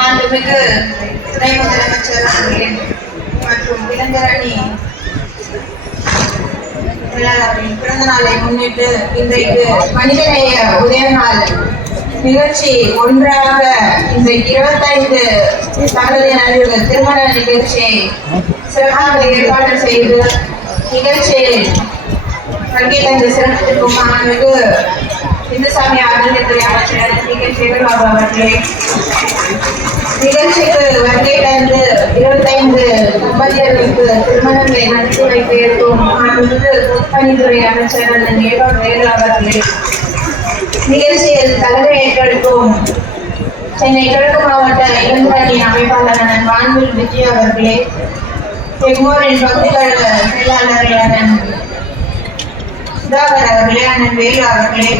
மாண்புமிகு துணை முதலமைச்சர் அவர்களே மற்றும் இளைஞரணி பிறந்த நாளை முன்னிட்டு இன்றைக்கு மனிதநேய உதய நாள் நிகழ்ச்சி ஒன்றாக இன்றைக்கு 25 தகுதி நடிகர்கள் திருமண நிகழ்ச்சியை சிறப்பாக ஏற்பாடு செய்து நிகழ்ச்சியில் வருகை தந்து சிறப்பிக்கும் மாண்புமிகு இந்துசாமி அறநிலையத்துறை அமைச்சர் சேகர்பாபு அவர்களே, நிகழ்ச்சிக்கு வருகை தந்து 25 தம்பதியர்களுக்கு திருமணங்களை நடத்தி வைக்க இருக்கும் மாண்புமிகு பொதுப்பணித்துறை அமைச்சர் வேலு அவர்களே, நிகழ்ச்சியில் தலைமை ஏற்றெடுக்கும் சென்னை கிழக்கு மாவட்ட இளைஞரணி அமைப்பாளர் வான்வில் விஜய் அவர்களே, எக்மோரின் பகுதிகள் செயலாளர் சுதாகர் அவர்களே, வேலு அவர்களே,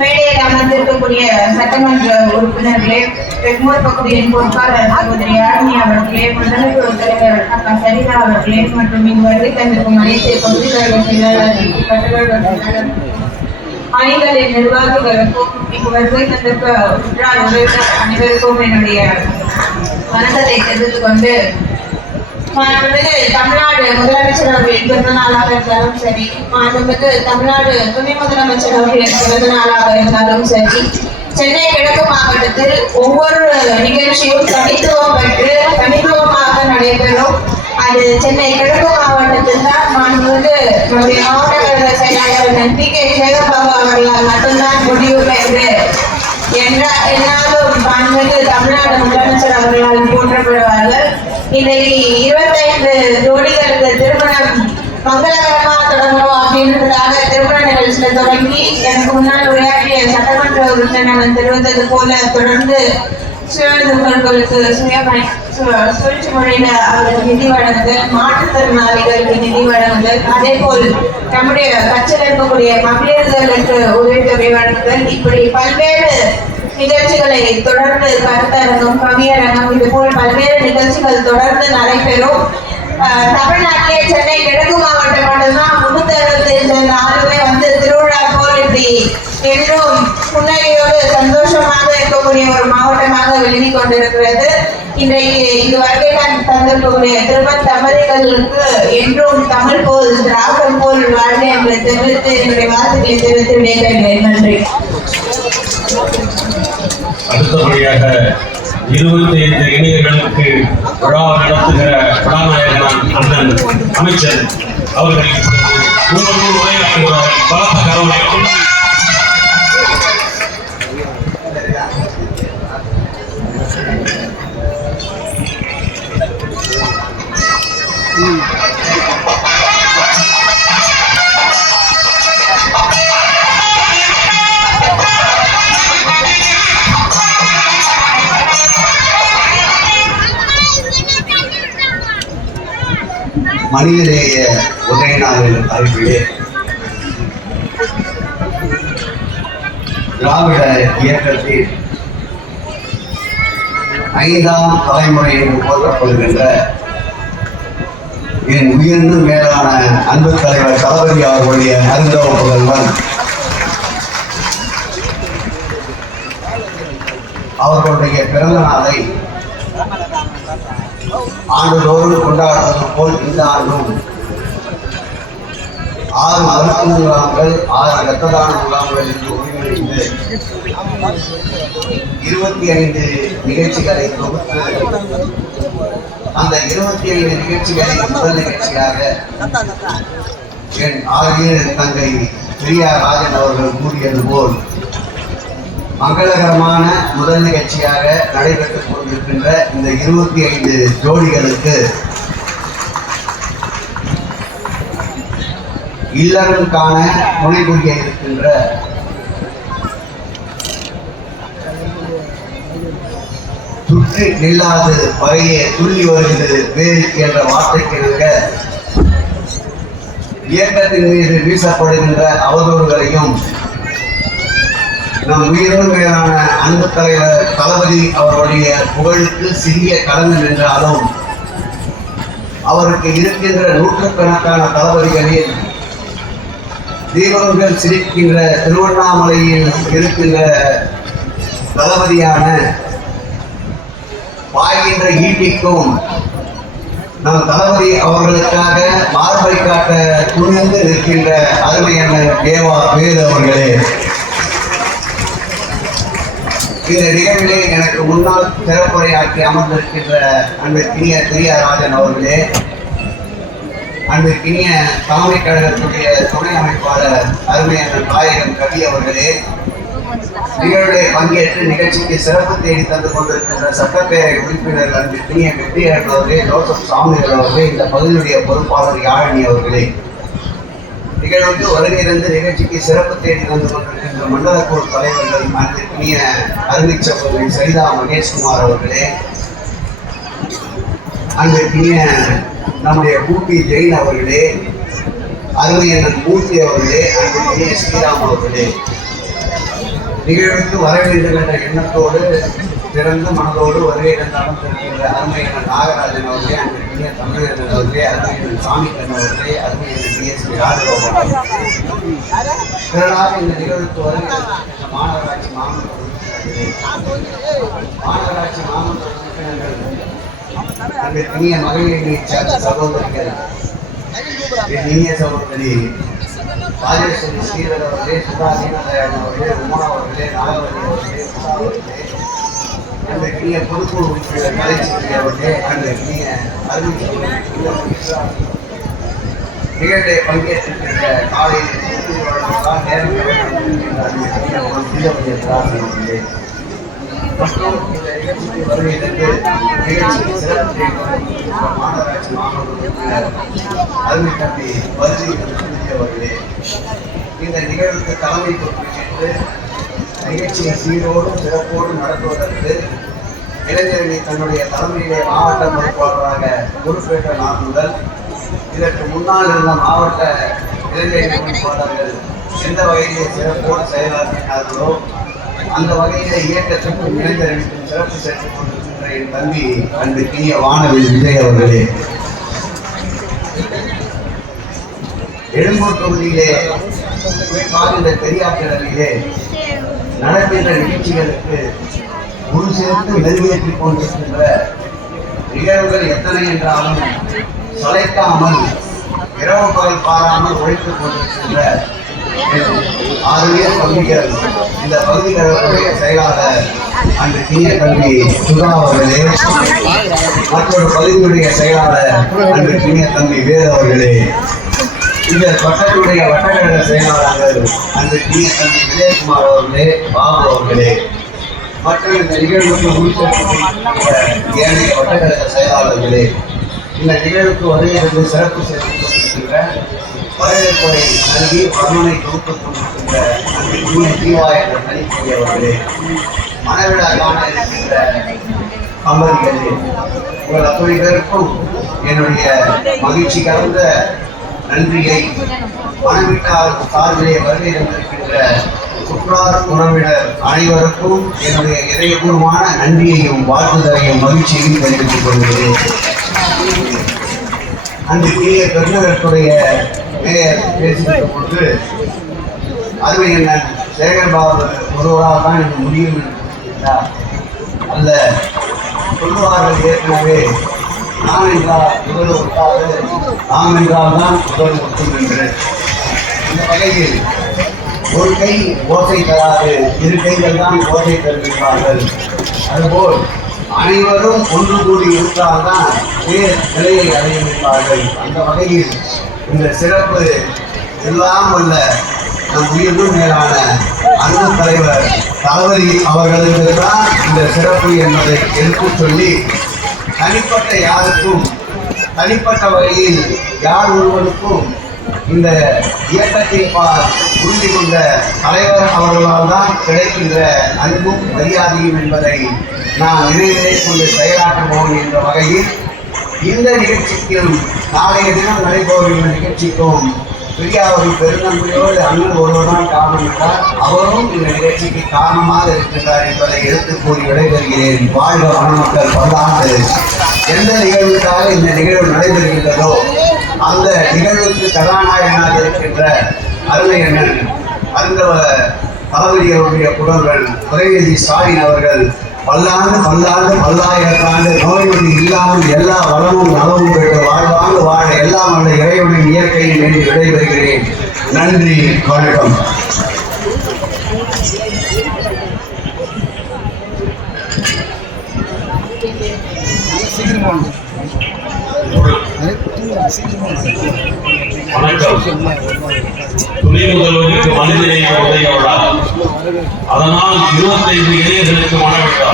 மேடையில் அமர்ந்திருக்கக்கூடிய சட்டமன்ற உறுப்பினர்களே, எக்மோர் பகுதியின் பொறுப்பாளர் சகோதரி யாழினி அவர்களே, முதலமைச்சர் தலைவர் அக்கா சரிதா அவர்களே மற்றும் இங்கு வருகை தந்திருக்கும் அனைத்து பகுதிகளின் செயலாளர்கள் அணிகளின் நிர்வாகிகளுக்கும் இங்கு வருகை தந்திருக்க உற்றார் உறவினர் அனைவருக்கும் என்னுடைய வணக்கத்தை தெரிவித்துக் கொண்டு மாண்புமிகு தமிழ்நாடு முதலமைச்சர் அவர்களின் பிறந்த நாளாக இருந்தாலும் சரி, மாண்புமிகு தமிழ்நாடு துணை முதலமைச்சர் அவர்களின் பிறந்த நாளாக இருந்தாலும் சரி, சென்னை கிழக்கு மாவட்டத்தில் ஒவ்வொரு நிகழ்ச்சியும் தனித்துவம் பெற்று தனித்துவமாக நடைபெறும். அது சென்னை கிழக்கு மாவட்டத்தில் தான் மாண்புமிகு நம்முடைய மாவட்ட கழக செயலாளர் கே சேகர்பாபு அவர்களால் மட்டும்தான் முடியும் என்று என்னாலும் மாண்புமிகு தமிழ்நாடு முதலமைச்சர் அவர்களால் போற்றப்படுவார்கள். இன்னைக்கு 25 ஜோடிகளுக்கு திருமணம் மங்களகரமா தொடங்கணும் அப்படின்றதுக்காக திருமண நிகழ்ச்சியில தொடங்கி எனக்கு முன்னால் உரையாற்றிய சட்டமன்ற உறுப்பினர் தெரிவித்தது போல தொடர்ந்து சுயர்களுக்கு சுழற்சி முறையில அவர்களுக்கு நிதி வழங்குதல், மாற்றுத்திறனாளிகளுக்கு நிதி வழங்குதல், அதே போல் நம்முடைய கட்சியில் இருக்கக்கூடிய மகளிர்களுக்கு உதவித்தொகை வழங்குதல், இப்படி பல்வேறு நிகழ்ச்சிகளை தொடர்ந்து கருத்தரங்கம், கவியரங்கம், இது போல் பல்வேறு நிகழ்ச்சிகள் தொடர்ந்து நடைபெறும். தமிழ்நாட்டிலே சென்னை கிழக்கு மாவட்டம் மட்டும்தான் 365 நாளுமே வந்து திருவிழா போல் இப்படி என்றும் புன்னகையோடு சந்தோஷமாக இருக்கக்கூடிய ஒரு மாவட்டமாக விளங்கி கொண்டிருக்கிறது. இன்றைக்கு இங்கு வருகை தந்திருக்கக்கூடிய திருமண தம்பதிகளுக்கு என்றும் தமிழ் போல் திராவிடம் போல் வாழ்க்கை என்று தெரிவித்து என்னுடைய வாழ்த்துக்களை தெரிவித்து விடைபெறுகிறேன். நன்றி. அடுத்தபடியாக 25 இளைஞர்களுக்கு விழா நடத்துகிற விழாநாயகன் அண்ணன் அமைச்சர் அவர்கள் உங்களோடு உரையாற்றுகிறார். பலத்த கரவணைக்கும் மனிதநேய உதய நாள் தலைப்பிலே திராவிட இயக்கத்தில் 5ஆம் தலைமுறை என்று போற்றப்படுகின்ற என் உயர்ந்த மேலான அன்பு தலைவர் தளபதி அவர்களுடைய அருந்தவ புதல்வன் அவர்களுடைய பிறந்த நாளை ஆண்டுதோறும் கொண்டாடுவது போல் இந்த ஆண்டும் 6 மருத்துவ முகாம்கள், 6 இரத்த தான முகாம்கள் என்று ஒருங்கிணைந்து 25 நிகழ்ச்சிகளை தொகுத்து அந்த 25 நிகழ்ச்சிகளின் முதல் நிகழ்ச்சியாக என் ஆகிய தங்கை பிரியா ராஜன் அவர்கள் கூறியது போல் மங்களகரமான முதல் நிகழ்ச்சியாக நடைபெற்றுக் கொண்டிருக்கின்ற இந்த 25 ஜோடிகளுக்கு இல்லறம் காண துணை புரிய இருக்கின்ற சுற்றி நில்லாது வரையே துள்ளி வருகிறது வேறு என்ற வார்த்தைக்கிணங்க இயக்கத்தின் மீது வீசப்படுகின்ற அவதூறுகளையும் நம் உயிரினும் மேலான அன்பு தலைவர் தளபதி அவருடைய புகழுக்கு சிறிய களங்கம் என்றாலும் அவருக்கு இருக்கின்ற நூற்றுக்கணக்கான தளபதிகளில் தீபங்கள் சிரிக்கின்ற திருவண்ணாமலையில் இருக்கின்ற தளபதியான பாய்கின்ற ஈட்டிக்கும் நம் தளபதி அவர்களுக்காக மார்பை காட்ட துணிந்து நிற்கின்ற அருமையான தேவா வேது அவர்களே, இந்த நிகழ்விலே எனக்கு முன்னால் சிறப்புரையாற்றி அமர்ந்திருக்கின்ற அன்பிற்கினிய திரியாராஜன் அவர்களே, அன்பிற்கினிய தலைமை கழகத்துடைய துணை அமைப்பாளர் அருமையான நாயகன் கவி அவர்களே, நிகழ்விலே பங்கேற்று நிகழ்ச்சிக்கு சிறப்பு தேடி தந்து கொண்டிருக்கின்ற சட்டப்பேரவை உறுப்பினர் அன்பிற்கினிய வெற்றியாளர் அவர்களே, ஜோசப் சாமிகள் அவர்களே, இந்த பகுதியுடைய பொறுப்பாளர் யாழினி அவர்களே, நிகழ்வுக்கு வருகையிலிருந்து நிகழ்ச்சிக்கு சிறப்பு தேடி தந்து கொண்டிருக்கின்ற மண்டல குழு தலைவர்கள் அன்பிற்கினிய அருமை சகோதரி சரிதா மகேஷ்குமார் அவர்களே, அன்பிற்கினிய நம்முடைய பூபி ஜெயின் அவர்களே, அருமையண்ணன் மூர்த்தி அவர்களே, அன்பிற்கினிய ஸ்ரீராம் அவர்களே, நிகழ்வுக்கு வர வேண்டும் என்ற எண்ணத்தோடு திறந்த மனதோடு வருகை நடந்திருக்கின்ற அருமையண்ணன் நாகராஜன் அவர்களே, அன்பிற்கினிய தமிழர்கள் அவர்களே, அருமையண்ணன் சாமிக்கண்ணன் அவர்களே, அருமையண்ணன் டிஎஸ்பி ராஜகோபால் திரளாக இந்த நிகழ்வுக்கு வருகை மாநகராட்சி மாமன்ற உறுப்பினர்கள், அன்பிற்கினிய மகளிரை சேர்ந்த சகோதரிகள், இனிய சகோதரி ராஜேஸ்வரி ஸ்ரீதர் அவர்களே, சுதாதீனதயன் அவர்களே, உமா அவர்களே, நாகவதி அவர்களே, உமா அவர்களே, அன்றைய பொதுக்குழு உறுப்பினர் கலைச்செல்வி அவர்களே, அன்றைய நிகழ்வை பங்கேற்றிருக்கின்ற காலையில் நேரம் அவர்களே மற்றும் இந்த நிகழ்ச்சிக்கு வருகையிலிருந்து நிகழ்ச்சிக்கு சிறப்பு மாநகராட்சி மாமன்ற உறுப்பினர் அருமை தம்பி பல்ஜி அவர்களே, இந்த நிகழ்வுக்கு தலைமை பொறுப்பேற்று நிகழ்ச்சியை சீரோடு சிறப்போடு நடத்துவதற்கு இளைஞரணி தன்னுடைய தலைமையிலே மாவட்ட பொறுப்பாளராக பொறுப்பேற்ற நாள் முதல் இதற்கு முன்னால் இருந்த மாவட்ட இளைஞரணி பொறுப்பாளர்கள் எந்த வகையிலே சிறப்போடு செயலாற்றினார்களோ அந்த வகையில இயக்கத்திற்கும் இளைஞர்களுக்கும் சிறப்பு சேர்த்துக் கொண்டிருக்கின்ற என் தம்பி அன்பிற்கினிய வானவில் விஜய் அவர்களே, எழும்பூர் தொகுதியிலே இந்த பெரியாற்றிலே நடக்கின்ற நிகழ்ச்சிகளுக்கு ஒரு சேர்த்து மெருகேற்றிக் கொண்டிருக்கின்ற நிகழ்வுகள் எத்தனை என்றாலும் சளைக்காமல் இரவு பகல் பாராமல் உழைத்துக் கொண்டிருக்கின்ற 6 பகுதிகள் இந்த பகுதிகளுடைய செயலாளர் அன்பிற்கினிய தம்பி சுதா அவர்களே, மற்றொரு பகுதியுடைய செயலாளர் அன்பிற்கினிய தம்பி வேறு அவர்களே, இந்த வட்டத்துடைய வட்டக்கழக செயலாளர்கள் அன்பிற்கினிய தம்பி விஜயகுமார் அவர்களே, பாபு அவர்களே, மற்றும் இந்த நிகழ்வுக்கு ஏனைய வட்டக்கழக செயலாளர்களே, இந்த நிகழ்வுக்கு வருகிறது சிறப்பு சேர்த்துக் கொண்டிருக்கின்ற வரவேற்புரை நல்கி வரமனை தொகுத்துக் கொண்டிருக்கின்ற அன்பிற்கினிய தீவா என்ற தனிப்பொழி அவர்களே, மனவிழா காண இருக்கின்ற தம்பதிகளே, உங்கள் அத்தனை பேருக்கும் என்னுடைய மகிழ்ச்சி கலந்த நன்றியை மனவிட்டார் சார்பிலே வருகை தந்திருக்கின்ற சுற்றார் உறவினர் அனைவருக்கும் என்னுடைய இதயபூர்வமான நன்றியையும் வாழ்த்துதலையும் மகிழ்ச்சியையும் தெரிவித்துக் கொள்கிறேன். அன்றைய பெருநகரத்துடைய மேயர் பேசுகின்ற பொழுது அருமையண்ணன் சேகர்பாபு ஒருவராக தான் எனக்கு முடியும் என்றார். அல்ல, சொல்லுவார்கள் ஏற்கனவே நாம் என்றால் முதல் ஒட்டாது, நாம் என்றால் தான் முதல் ஒட்டும் என்று. இந்த வகையில் ஒரு கை ஓசை தராது, 2 கைகள் தான் ஓசை தருகின்றார்கள். அதுபோல் அனைவரும் ஒன்று கூடி இருந்தால்தான் நிலையை அடைகின்றார்கள். அந்த வகையில் இந்த சிறப்பு எல்லாம் வல்ல நம் உயிரும் மேலான அன்பு தலைவர் தளபதி அவர்களுக்கு தான் இந்த சிறப்பு என்பதை எடுத்துச் சொல்லி, தனிப்பட்ட யாருக்கும் தனிப்பட்ட வகையில் யார் ஒருவருக்கும் இந்த இயக்கத்தின் பால் உறுதி கொண்ட தலைவர் அவர்களால் தான் கிடைக்கின்ற அன்பும் மரியாதையும் என்பதை நான் நினைவிலே கொண்டு செயலாற்றுவோம் என்ற வகையில் இந்த நிகழ்ச்சிக்கும் நாளைய தினம் நடைபெறுகின்ற நிகழ்ச்சிக்கும் பெரியாவதி பெருநன்மையோடு அண்ணன் ஒருவர்தான் காரணம் என்றால் அவரும் இந்த நிகழ்ச்சிக்கு காரணமாக இருக்கின்றார் என்பதை எடுத்துக் கூறி விடைபெறுகிறேன். வாழ்க மணமக்கள் பல்லாண்டு. எந்த நிகழ்வுக்காக இந்த நிகழ்வு நடைபெறுகின்றதோ அந்த நிகழ்வுக்கு கதாநாயகனாக இருக்கின்ற அருமையண்ணன் அருந்தவ தளபதி அவருடைய புதல்வன் துரைநிதி ஸ்டாலின் அவர்கள் பல்லாண்டு பல்லாண்டு பல்லாயிரத்தாண்டு நோய்நொடி இல்லாமல் எல்லா வளமும் நலமும் பெற்று வாழ்வாங்க வாழ எல்லாம் அந்த இறைவனின் இயற்கையில் வேண்டி விடைபெறுகிறேன். நன்றி, வணக்கம். வணக்கம். துணை முதல்வருக்கு மனிதநேய உதய விழா, அதனால் 25 இளைஞர்களுக்கு மனவிழா.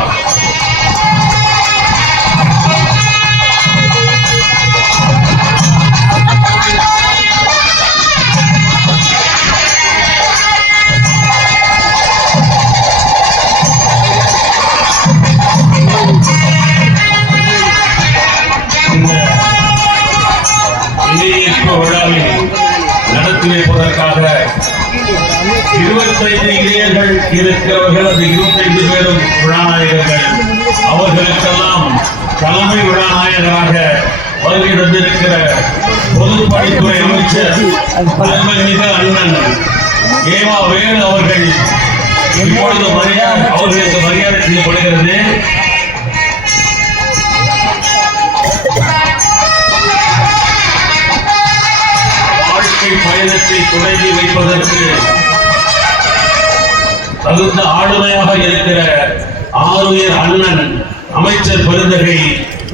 நடத்தி வைப்பதற்காக 25 இளைஞர்கள் இருக்கிறவர்கள். அந்த 25 பேரும் விழாநாயகர்கள். அவர்களுக்கெல்லாம் தலைமை விழாநாயகராக வருகை தந்திருக்கிற பொதுப்பணித்துறை அமைச்சர் அருள்மிகு அண்ணன் ஏவா வேலு அவர்கள் இப்பொழுது அவர்களுக்கு மரியாதை செய்யப்படுகிறது. பயணத்தை தொடங்கி வைப்பதற்கு தகுந்த ஆளுமையாக இருக்கிற ஆளுயர் அண்ணன் அமைச்சர் பெருந்தகை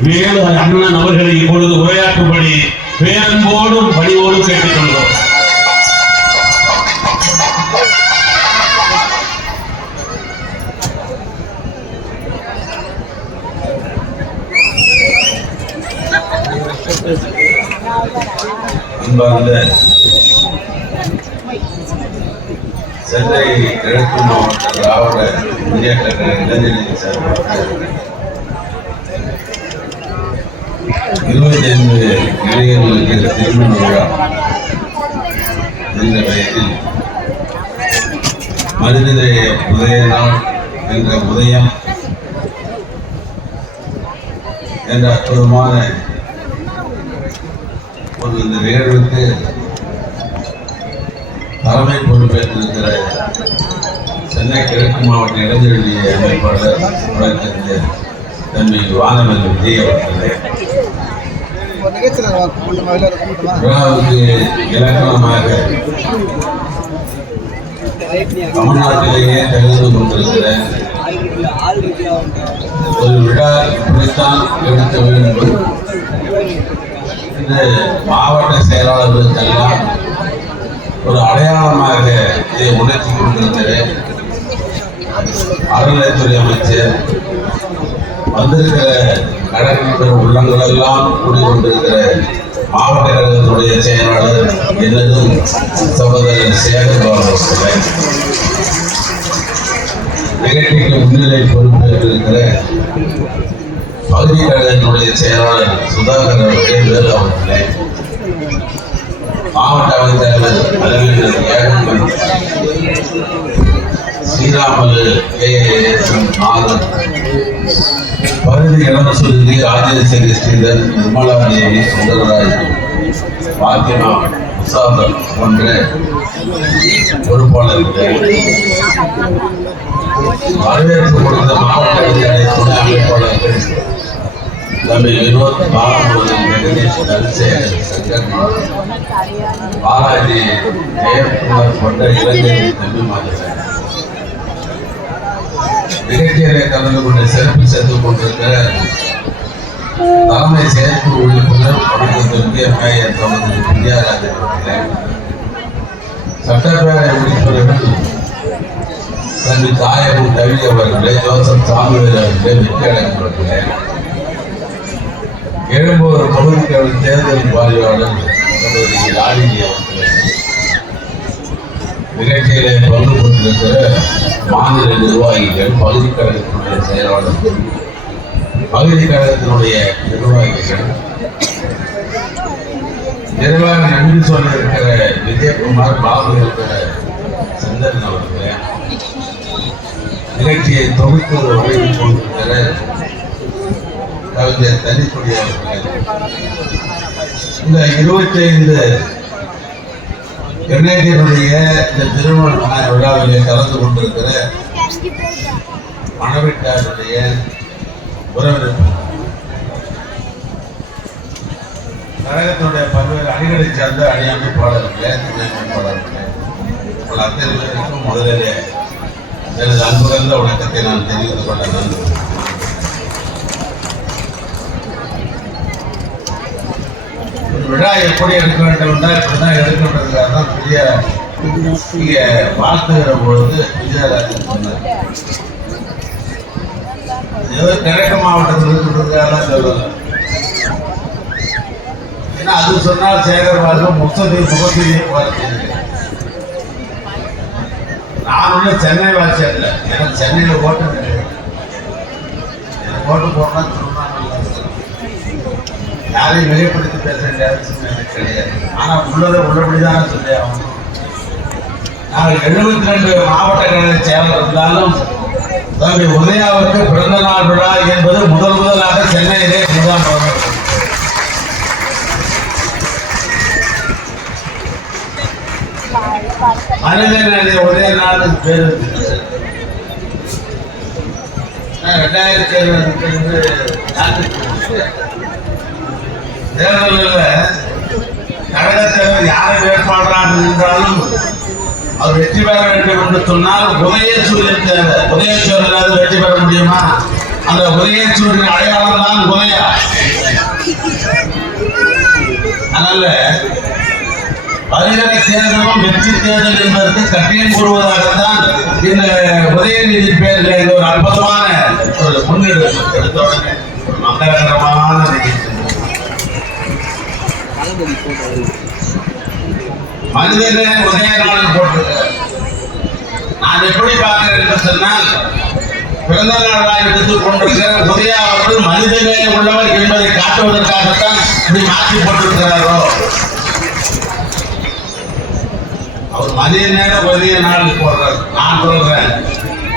வேலு அண்ணன் அவர்களை இப்பொழுது உரையாற்றும்படி பேரன்போடும் பணிவோடும் கேட்டுக்கொள்கிறோம். அன்பார்ந்த சென்னை கிழக்கு மாவட்ட திராவிட முன்னேற்ற கழக இளைஞரணி சார்பாக 25 இளைஞர்களுக்கு திருமண விழா என்ற பெயரில் மனிதநேய உதய நாள் என்ற உதயம் என்ற அற்புதமான இந்த நிகழ்வுக்கு தலைமை பொறுப்பேற்றிருக்கிற சென்னை கிழக்கு மாவட்ட இளைஞரணி அமைப்பாளர் வழக்கறிஞர் தம்பி வானவன் விஜய் அவர்களே, விழாவுக்கு இலக்கணமாக தமிழ்நாட்டிலேயே தகுந்து கொண்டிருக்கிற ஒரு விழா இப்படித்தான் எடுக்க வேண்டும் என்று மாவட்ட செயலாளர்களுக்கெல்லாம் ஒரு அடையாளமாக இதை உணர்த்தி கொண்டிருக்கிற அறநிலையத்துறை அமைச்சர், வந்திருக்கிற கழக உள்ளங்களெல்லாம் கூடிக்கொண்டிருக்கிற மாவட்ட கழகத்துடைய செயலாளர் என்னதும் சகோதரர் சேகர்பாபு அவர்களே, நிகழ்ச்சிக்கு முன்னிலை பொறுப்பேற்றிருக்கிற பகுதி கழகத்தினுடைய செயலாளர் சுதாகர் அவர்களே, வேலு அவர்களே, மாவட்ட அவைத்தலைவர் அறிவியல் ஏகம்பன், ஸ்ரீராமலு ஆதர், பகுதி இளமசுருதி ராஜேஸ்வரி ஸ்ரீதர், நிர்மலா தேவி, சுந்தரராஜ், பாத்திமா, முசாபர் போன்ற பொறுப்பாளர்கள், வரவேற்பு கொடுத்த மாவட்ட துணை அமைப்பாளர்கள் தம்பி வினோத், பாலமுருகன், ஜெகதீஷ், தனசேகர், சங்கர், பாலாஜி, ஜெயக்குமார் போன்ற இளைஞர்கள் தம்பிமார்கள் நிகழ்ச்சியிலே கலந்து கொண்டு சிறப்பு சேர்த்துக் கொண்டிருக்கிற தலைமை செயற்குழு உறுப்பினர் வணக்கத்திற்கு மேயர் சகோதரி வித்யாராஜன் அவர்களே, சட்டப்பேரவை உறுப்பினர்கள் தம்பி தாயகம் கவி அவர்களே, ஜோசப் சாமுவேல் அவர்களே, வெற்றியழகன் அவர்களே, எழும்பூர் பகுதிக்கான தேர்தல் பார்வையாளர் சகோதரி ராணிஜி அவர்களே, நிகழ்ச்சியிலே பங்கு கொண்டிருக்கிற மாநில நிர்வாகிகள், பகுதி கழகத்தினுடைய செயலாளர்கள், பகுதி கழகத்தினுடைய நிர்வாகிகள், நிறைவாக நன்றி சொல்ல இருக்கிற விஜயகுமார், பாபு இருக்கிற சந்தன் அவர்களே, நிகழ்ச்சியை தொகுத்து வழங்கி கொண்டிருக்கிற கவிஞர் தனிக்குடி அவர்களே, இந்த 25 இளைஞர்களுடைய இந்த திருமண விழாவிலே கலந்து கொண்டிருக்கிற மணவீட்டாருடைய உறவினர் கழகத்தினுடைய பல்வேறு அணிகளை சேர்ந்த அணி அமைப்பாளர்களே, துணை அமைப்பாளர்களே, உங்கள் அத்தனை பேருக்கும் முதலிலே எனது அன்புகந்த வணக்கத்தை நான் தெரிவித்துக் கொள்ள வேண்டும். விழா எப்படி எடுக்க வேண்டும் என்றால் இப்படிதான் எடுக்கின்றதுக்காக தான் பெரிய இங்க வாழ்த்துகிற பொழுது விஜயராஜன் சொன்னார். ஏதோ கிழக்கு மாவட்டத்தில் இருக்கின்றதுக்காக தான் சொல்லல. ஏன்னா அது சொன்னால் சேகர்பாபு முகத்திலேயே பார்த்து நான் ஒண்ணு சென்னை வாசி இல்லை. எனக்கு சென்னையில் ஓட்டு கிடையாது. எனக்கு ஓட்டு போனா திருவண்ணாமலை யாரையும் மிகைப்படுத்தி பேச வேண்டிய அவசியம் எனக்கு கிடையாது. ஆனா உள்ளதை உள்ளபடிதான் சொல்லி ஆகணும். நாங்கள் 72 மாவட்ட கழக செயலர் இருந்தாலும் தம்பி உதயாவுக்கு பிறந்த நாள் விழா என்பது முதலாக சென்னையிலே இதுதான் தொடங்கும். மனிதநேய உதய நாள் பேர் 2020 தேர்தலில் கழகத்தலைவர் யாரை வேட்பாளராக இருந்தாலும் அவர் வெற்றி பெற வேண்டும் என்று சொன்னால் உதயசூரியன் தேவை. உதயசூரியன் வெற்றி பெற முடியுமா? அந்த உதயசூரியன் அடையாளம் தான் உதயா. அதனால வருகிற தேர்தலும் வெற்றி தேர்தல் என்பதற்கு கட்டியம் கூறுவதாகத்தான் இந்த உதயநிதி பேரில் இது ஒரு அற்புதமான ஒரு முன்னெடுப்பு எடுத்த உடனே ஒரு மங்களகரமான நிகழ்ச்சி. மனிதனே உதய நாள் போட்டிருக்கிறார். நான் எப்படி பார்க்கிறேன் என்று சொன்னால் பிறந்த நாளாக எடுத்துக் கொண்டிருக்கிற உதயா அவர்கள் மனிதனே உள்ளவர் என்பதை காட்டுவதற்காகத்தான் இப்படி மாற்றி போட்டிருக்கிறாரோ. அவர் மதிய நேர உதய நாள் போடுறார். நான் சொல்றேன்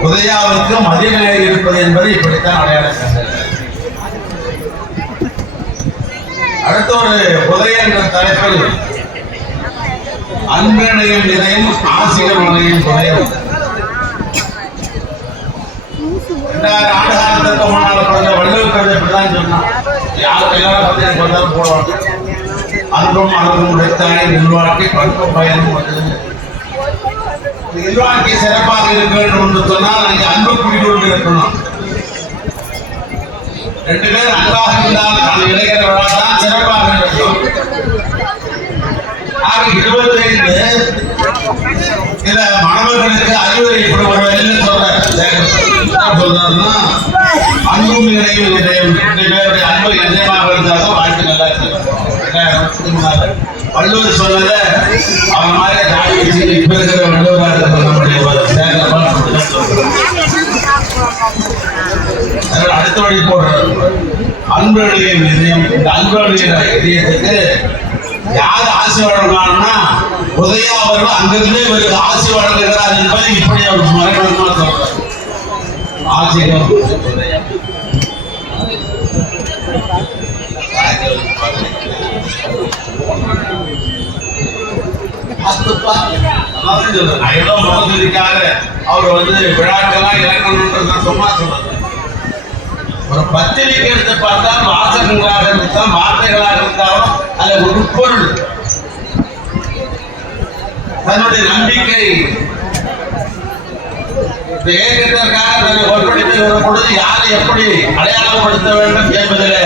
உதயாவுக்கு மதிய நேரம் இருப்பது என்பது இப்படித்தான் அடையாளம் கண்டார். அடுத்த ஒரு உதய என்ற தலைப்பில் அன்பனையும் இதயம் ஆசிரியர் மனையும் உதயம் 2000 ஆண்டு காலத்திற்கு முன்னால் பிறந்த வள்ளுவர் கவிதை இப்படிதான் சொன்னான். யார் கையாள பத்திரிகை வந்தாலும் போடுவாங்க. அன்பும் அழகும் உடைத்தானே நிர்வாகி பண்பும் பயனும் வந்தது. நிர்வாகி சிறப்பாக இருக்க வேண்டும் என்று சொன்னால் அங்கே அன்பு குடிக்கொண்டு இருக்கணும். 2 பேர் அன்பாக இருந்தால் அந்த இளைஞர்களால் தான் சிறப்பாக இருக்கும். ஆக 25 சில மாணவர்களுக்கு அறிவுரை இப்படி ஒரு வழியில் சொல்றாருன்னா அன்பும் இணையும் இதயம் 2 பேருடைய அன்பு இதயமாக இருந்தாலும் வாழ்க்கை நல்லா இருக்கும். வள்ளுவர் சொன்னத அவன் மாதிரி தாடி வச்சு இப்ப இருக்கிற வள்ளுவராக அடுத்த வழி போடுறாரு. அன்புடைய இதயம். இந்த அன்புடைய இதயத்துக்கு யார் ஆசி வழங்கலாம்னா உதயா அவர்கள் அங்கிருந்தே இவருக்கு ஆசி வழங்குகிறார் என்பதை இப்படி அவர் மறைமுகமா சொல்றார். ஆசிரியர் அவர் விழாக்கெல்லாம் இறக்கணும்ன்றத சும்மா சொல்றது. ஒரு பத்திரிகை எடுத்து பார்த்தா வாசகங்களாக இருந்தாலும் வார்த்தைகளாக இருந்தாலும் அது உட்பொருள் தன்னுடைய நம்பிக்கை ஏகத்திற்காக தன்னை ஒப்படைத்து வரும்பொழுது யாரை எப்படி அடையாளப்படுத்த வேண்டும் என்பதில்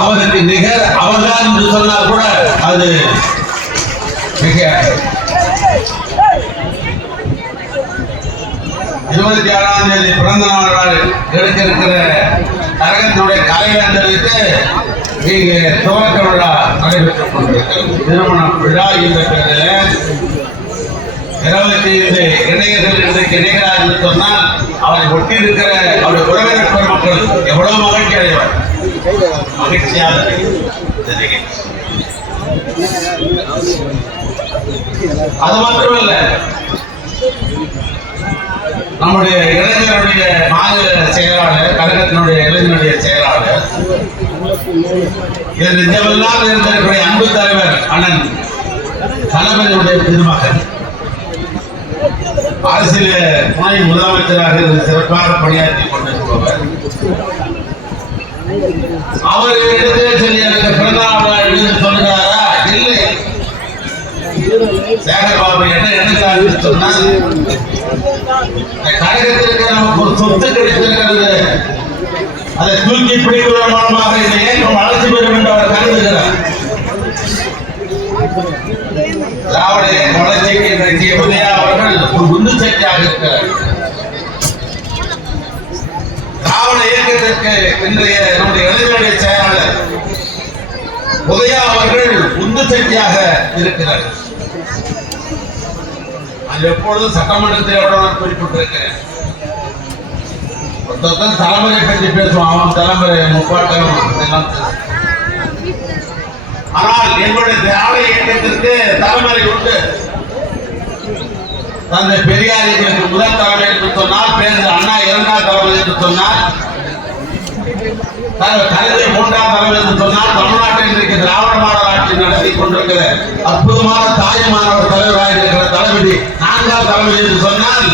அவருக்கு நிகர் அவர்தான் என்று சொன்னால் கூட அது மிக 26ஆம் தேதி பிறந்த நாள் எடுக்க இருக்கிற கழகத்தினுடைய கலைவேந்தருக்கு இங்கே துவக்க விழா நடைபெற்றுக் கொண்டிருக்கிறது. திருமண விழா என்ற பெயரில் 25 இளைஞர்கள் இன்றைக்கு இணைகிறார் என்று சொன்னால் அவரை ஒட்டி இருக்கிற அவருடைய உறவினர் பெருமக்கள் எவ்வளவு மகிழ்ச்சி அடைவார். மகிழ்ச்சியாக அது மட்டுமல்ல, நம்முடைய இளைஞருடைய மாநில செயலாளர், கழகத்தினுடைய இளைஞருடைய செயலாளர், இதெல்லாம் இருந்திருக்கிற அன்பு தலைவர் அண்ணன் தளபதியுடைய திருமகன் அரசியல துணை முதலமைச்சராக சிறப்பாக பணியாற்றி கொண்டிருப்பவர். அவர் இடத்திலே சொல்லி அந்த பிறந்தநாள் எழுந்து சொல்லுகிறாரா? இல்லை. சேகர்பாபு என்ன எண்ணுகிறார் என்று சொன்னால், கழகத்திற்கு நமக்கு ஒரு சொத்து கிடைத்திருக்கிறது, அதை தூக்கி பிடிப்பதன் மூலமாக இந்த இயக்கம் வளர்ச்சி பெறும் என்று அவர் கருதுகிறார். திராவிட இயக்க வளர்ச்சிக்கு இன்றைக்கு உதயா அவர்கள் ஒரு உந்து சக்தியாக இருக்கிறார். திராவிட இயக்கத்திற்கு இன்றைய நம்முடைய இளைஞருடைய செயலாளர் உதயா அவர்கள் உந்து சக்தியாக இருக்கிறார். அது எப்பொழுதும் சட்டமன்றத்தில் எவ்வளவு நான் குறிப்பிட்டிருக்கிறேன். ஒருத்தன் தலைமுறை பற்றி பேசுவான், அவன் தலைமுறை முப்பாட்டம் எல்லாம். ஆனால் எங்களுடைய திராவிட இயக்கத்திற்கு தலைமுறை உண்டு. தந்தை பெரியார் எங்களுக்கு முதல் தலைமை என்று சொன்னால், பேருந்து அண்ணா இரண்டாம் தலைமை என்று சொன்னால், கலைஞர் மூன்றாம் தலைமை என்று சொன்னால், தமிழ்நாட்டில் இன்றைக்கு திராவிட மாடல் ஆட்சி நடத்தி கொண்டிருக்கிற அற்புதமான தாயமானவர் தலைவராக இருக்கிற தளபதி நான்காம் தலைமை என்று சொன்னால்,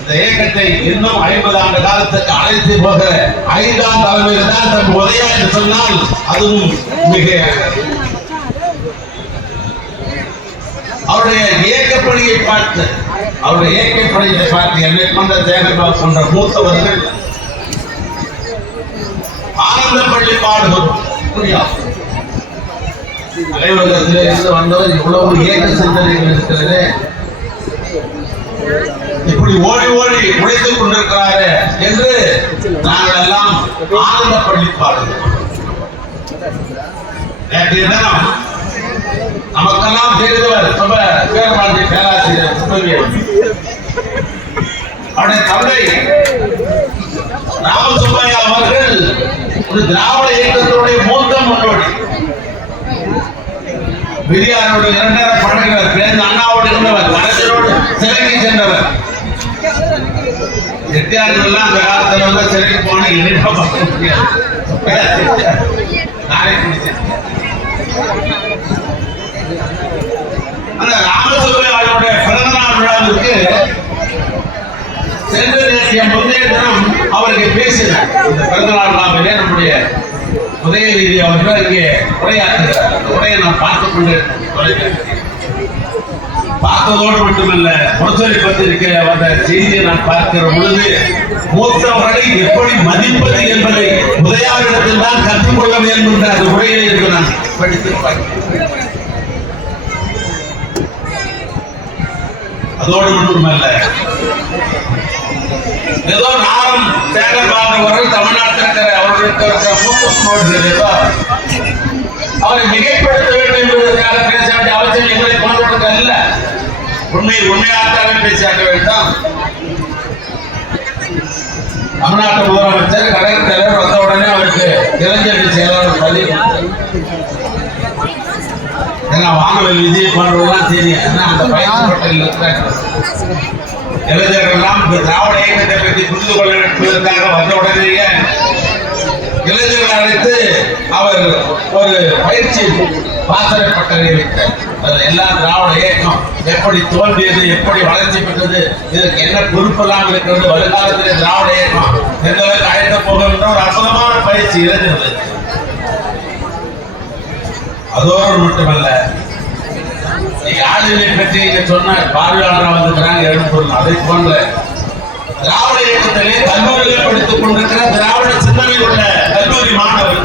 இந்த இயக்கத்தை இன்னும் 50 ஆண்டு காலத்துக்கு அழைத்து போகிற 5ஆம் தலைமையில் தான் தன் உதயா என்று சொன்னால் அதுவும் மிக அவருடைய இயக்கப்பணியை பார்த்து என்னை கொண்ட சேகர்பாபு போன்ற மூத்தவர்கள் ஆனந்த பள்ளி பாடுவோம் அலைவலகத்திலே இருந்து வந்தவர் இவ்வளவு இயக்க சிந்தனைகள் இருக்கிறது, இப்படி ஓடி ஓடி உழைத்துக் கொண்டிருக்கிறாரு என்று நாங்கள் எல்லாம் ஆனந்த பள்ளி பாடுவோம். நேற்றைய தினம் நமக்கெல்லாம் தெரிந்தவர் பேரமாண்டி பேராசிரியர் சுப்பிரமணியன், அவருடைய தந்தை ராமசுப்பையா அவர்கள் ஒரு திராவிட இயக்கத்தினுடைய மூத்த முன்னோடி. பெரியாரோடு 2 நேரம் பழகினவர், பேருந்து அண்ணாவோடு இருந்தவர், கலைஞரோடு சிறைக்கு சென்றவர். செட்டியார்கள் எல்லாம் அந்த காலத்துல வந்து சிறைக்கு போன இணைப்பா பார்க்க முடியாது. அந்த ராமசுப்பையாவுடைய பிறந்தநாள் விழாவிற்கு சென்ற முந்தைய தினம் அவருக்கு பேசினார். இந்த பிறந்தநாள் விழாவிலே நம்முடைய உதயநிதி அவர்கள் இங்கே உரையாற்றுகிறார். அந்த உரையை நான் பார்த்துக் கொண்டு பார்த்ததோடு மட்டுமல்ல, முரசொலி பத்திரிகை வந்த செய்தியை நான் பார்க்கிற பொழுது மூத்தவர்களை எப்படி மதிப்பது என்பதை உதயாவிடத்தில் தான் கற்றுக்கொள்ள வேண்டும் என்ற அந்த உரையிலே இருந்து நான் படித்து பார்க்கிறேன். அதோடு மட்டுமல்ல, ஏதோ நானும் சேகர்பாபு அவர்கள் தமிழ்நாட்டில் இருக்கிற அவர்களுக்கு மூத்த முன்னோடிகள் அவரை மிகைப்படுத்த வேண்டும் என்பதற்காக பேச வேண்டிய அவசியம் எங்களை போன்றவர்களுக்கு அல்ல. உண்மையாகவே பேசியாக வேண்டும். தமிழ்நாட்டு முதலமைச்சர் கழக தலைவர் வந்த உடனே அவருக்கு இளைஞர் செயலாளர் பதவி. ஏன்னா வானவில் விஜய் போன்றவர்கள்லாம் தெரியும். அந்த பயிற்சி பட்டியலில் இருக்கிறாங்க. இளைஞர்கள்லாம் திராவிட இயக்கத்தை பற்றி புரிந்து கொள்ள என்பதற்காக வந்த உடனேயே இளைஞர்கள் அழைத்து அவர் ஒரு பயிற்சி பாசறை பட்டறை வைத்தார். அதில் எல்லா திராவிட இயக்கம் எப்படி தோன்றியது, எப்படி வளர்ச்சி பெற்றது, இதற்கு என்ன பொறுப்பெல்லாம் இருக்கிறது, வருங்காலத்திலே திராவிட இயக்கம் எந்த அளவுக்கு அழைக்க போகின்ற ஒரு அற்புதமான பயிற்சி இளைஞர்கள். அதோடு மட்டுமல்ல, ஆளுநரை பற்றி சொன்ன பார்வையாளராக வந்துக்கிறாங்க எழுப்பூர். அதை போன்ற திராவிட இயக்கத்திலே கல்லூரியில் படித்துக் கொண்டிருக்கிற திராவிட சிந்தனை உள்ள கல்லூரி மாணவர்கள்,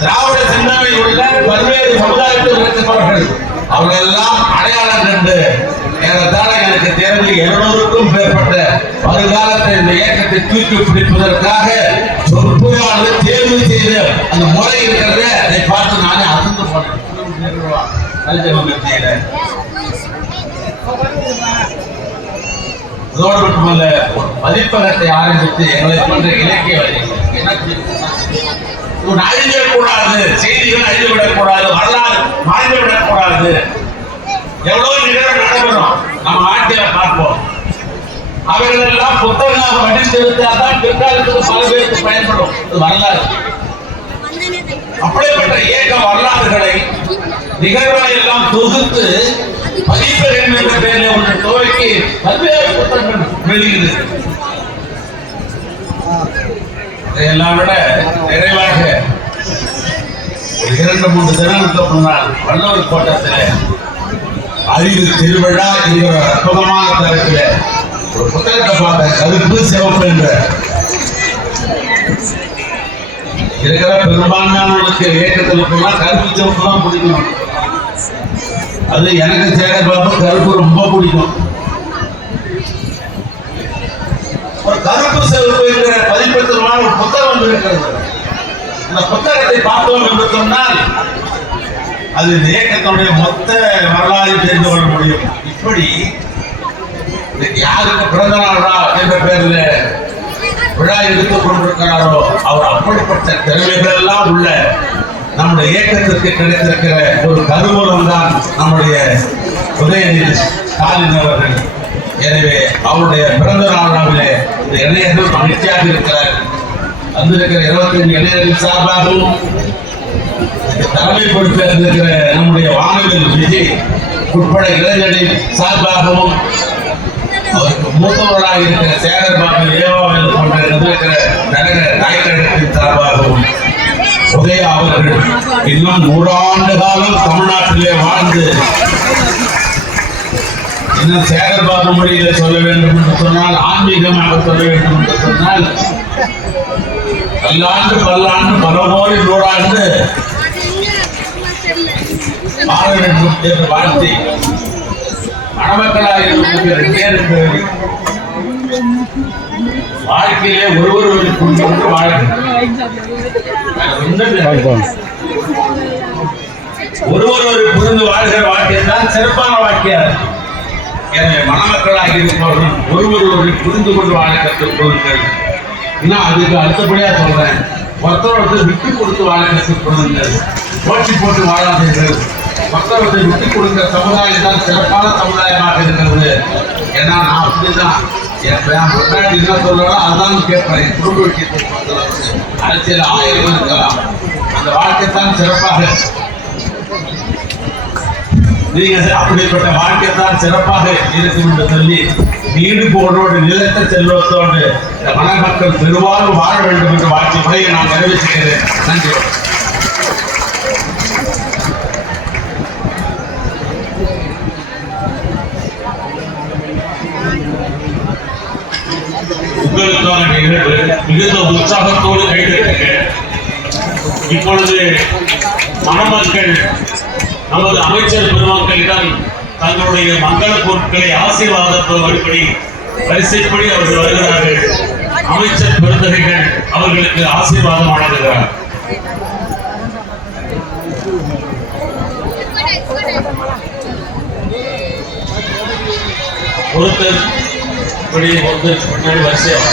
திராவிட சிந்தனை உள்ள பல்வேறு சமுதாயத்தில் இருக்கிறவர்கள், அவர்களெல்லாம் அடையாளம் கண்டு ஏறத்தாழ எனக்கு தெரிந்து 200க்கும் மேற்பட்ட வருங்காலத்தை இந்த இயக்கத்தை தூக்கி பிடிப்பதற்காக சொற்பொழிவாளர்களை தேர்வு செய்த அந்த முறை இருக்கிறத அதை பார்த்து நானே அசந்து போனேன். அதோடு மட்டுமல்ல, பதிப்பகத்தை ஆரம்பித்து எங்களை போன்ற இலக்கிய அழிஞ்சிடக்கூடாது, செய்திகள் அழிந்துவிடக்கூடாது, வரலாறு மறைந்துவிடக்கூடாது. எவ்வளவு நிகழ்வு நடைபெறும் நம்ம நாட்டில பார்ப்போம். அவர்கள் எல்லாம் புத்தகமாக வடித்திருந்தால் தான் பிற்காலத்துக்கு பல பேருக்கு பயன்படும். வரலாறு அப்படிப்பட்ட இயக்க வரலாறுகளை நிகழ்வுகளை எல்லாம் தொகுத்து பதிப்பெண் என்ற பெயரில் உள்ள துவக்கி பல்வேறு புத்தகங்கள் வெளியிடுது. இதையெல்லாம் விட நிறைவாக 2-3 தினங்களுக்கு முன்னால் வள்ளுவர் கோட்டத்தில் அறிவு திருவிழா என்கிற அற்புதமான தரத்தில் ஒரு புத்தகத்தை பார்த்த கருப்பு சிவப்பு என்ற இருக்கிற பெரும்பான்மையானவர்களுக்கு இயக்கத்தில் போனால் கருப்பு சிவப்பு தான் பிடிக்கும். அது எனக்கு சேகர் பாபு கருப்பு ரொம்ப பிடிக்கும். ஒரு கருப்பு சிவப்பு என்கிற பதிப்பெற்றமான ஒரு புத்தகம் இருக்கிறது. அந்த புத்தகத்தை பார்த்தோம் என்று சொன்னால் அது இந்த இயக்கத்தினுடைய மொத்த வரலாறு தெரிந்து கொள்ள முடியும். இப்படி யாருக்கு பிறந்த நாளா என்ற பெயரில் விழா எடுத்துக் கொண்டிருக்கிறாரோ அவர் அப்படிப்பட்ட திறமைகள் எல்லாம் உள்ள நம்முடைய இயக்கத்திற்கு கிடைத்திருக்கிற ஒரு கருவூலம் தான் நம்முடைய உதயநிதி ஸ்டாலின் அவர்கள். எனவே அவருடைய பிறந்த நாளாவிலே இந்த இளைஞர்கள் மகிழ்ச்சியாக இருக்கிறார். வந்திருக்கிற 25 இளைஞர்கள் சார்பாகவும் தலைமை பொறுப்பேற்றிருக்கிற நம்முடைய வானவில் விஜய் உட்பட இளைஞர்களின் சார்பாகவும் அவருக்கு மூத்தவர்களாக இருக்கிற சேகர் பாபு ஏவாவில் போன்ற இருக்கிற நகர நாயக்கத்தின் சார்பாகவும் உதயா அவர்கள் இன்னும் 100 ஆண்டு காலம் தமிழ்நாட்டிலே வாழ்ந்து இன்னும் சேகர் பாபு மொழியில சொல்ல வேண்டும் என்று சொன்னால், ஆன்மீகமாக சொல்ல வேண்டும் என்று சொன்னால், பல்லாண்டு பல்லாண்டு பல கோடி 100 ஆண்டு வாழ வேண்டும் என்று வாழ்த்தி மணமக்களாக இருப்பதற்கு வாழ்க்கையிலே ஒருவரை கொண்டு வாழ ஒருவரை புரிந்து வாழ்கிற வாழ்க்கையை தான் சிறப்பான வாழ்க்கையாக. எனவே மணமக்களாக இருப்பவர்கள் ஒருவரை புரிந்து கொண்டு வாழ கற்றுக் கொள்ளுங்கள். இன்னும் அதுக்கு அடுத்தபடியா சொல்றேன், ஒருத்தர் விட்டு கொடுத்து வாழ கற்றுக் கொள்ளுங்கள். போட்டி போட்டு வாழாதீர்கள். மற்றவர்களை விட்டுக் கொடுக்கிற சமுதாயம் தான் சிறப்பான சமுதாயமாக இருக்கிறது. ஏன்னா நான் அப்படிதான் என் முன்னாடி என்ன சொல்றோம் அதுதான் கேட்பேன். குடும்ப விஷயத்தை அரசியல் 1000 இருக்கலாம், அந்த வாழ்க்கை தான் சிறப்பாக. நீங்க அப்படிப்பட்ட வாழ்க்கை தான் சிறப்பாக இருக்கும் என்று சொல்லி நீடு போன்றோடு நிலத்த செல்வத்தோடு மணமக்கள் பெருவாழ்வு வாழ வேண்டும் என்ற வாழ்க்கை முறையை நான் நிறைவேற்றுகிறேன். நன்றி. உங்களுக்கான நிகழ்வு மிகுந்த உற்சாகத்தோடு கைதட்டுங்க. இப்பொழுது மணமக்கள் நமது அமைச்சர் பெருமக்களிடம் தங்களுடைய மங்கள பொருட்களை ஆசீர்வாதப்படி வரிசைப்படி அவர்கள் வருகிறார்கள். அமைச்சர் பெருந்தகைகள் அவர்களுக்கு ஆசீர்வாதம் வழங்குகிறார். ஒருத்தர் பின்னாடி வரிசையாக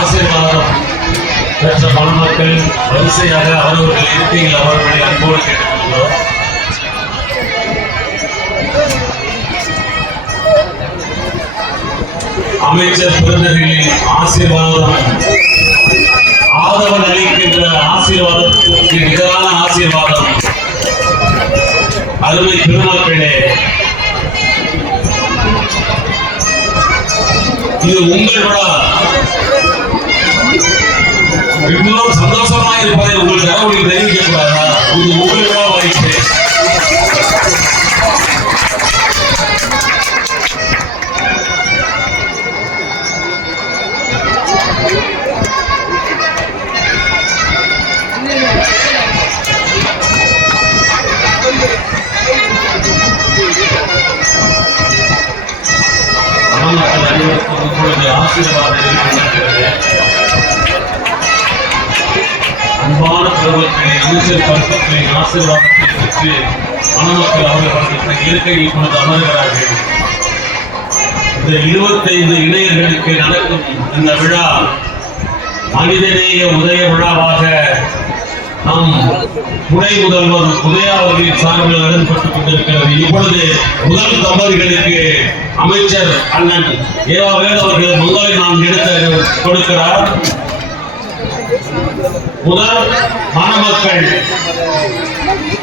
ஆசீர்வாதம் பெற்ற மணமக்கள் வரிசையாக அவர்கள் இருக்கையில் அவர்களை அன்போடு கேட்டுக்கொள்கிறோம். அமைச்சர் பெருந்தகைகளின் ஆசீர்வாதம் ஆதவன் அளிக்கின்ற ஆசீர்வாதத்திற்கு நிகரான ஆசீர்வாதம். அருமை பெருமக்களே, இது உங்கள் விழா. இவ்வளவு சந்தோஷமா இருப்பதை உங்கள் கடவுளை தெரிவிக்க கூடாதா? இது உங்கள் விழா வாய்ப்பு. மணமக்கள் அனைவருக்கும் இப்பொழுது ஆசீர்வாதம் இருக்கின்றது. அன்பான பெருமக்களை அமைச்சர் கருத்துக்களின் ஆசீர்வாதத்தை பெற்று மணமக்கள் அவர்கள் இருக்கையில் இப்பொழுது அமர்கிறார்கள். இந்த 25 இளைஞர்களுக்கு நடக்கும் இந்த விழா மனிதநேய உதய விழாவாக நம் துணை முதல்வர் உதயா அவர்களின் சார்பில் நடத்தப்பட்டுக் கொண்டிருக்கிறது. இப்பொழுது முதல் தம்பதிகளுக்கு அமைச்சர் அண்ணன் ஏவா வேல் அவர்கள் மங்களை நாம் எடுத்து கொடுக்கிறார். முதல் மணமக்கள்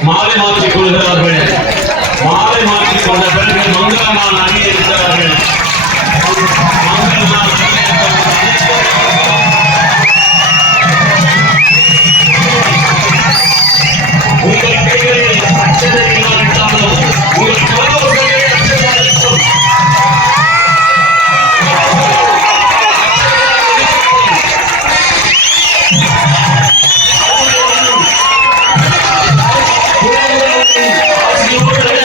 மாலை மாற்றிக் கொள்கிறார்கள். மாலை மாற்றிக் கொண்ட பிறகு மங்களமான அணி இருக்கிறார்கள். உங்கள் கைகளில் அச்சதை இல்லாவிட்டாலும் உங்கள் கணவர்களை அச்சதாயிருக்கும். ஆசியோடு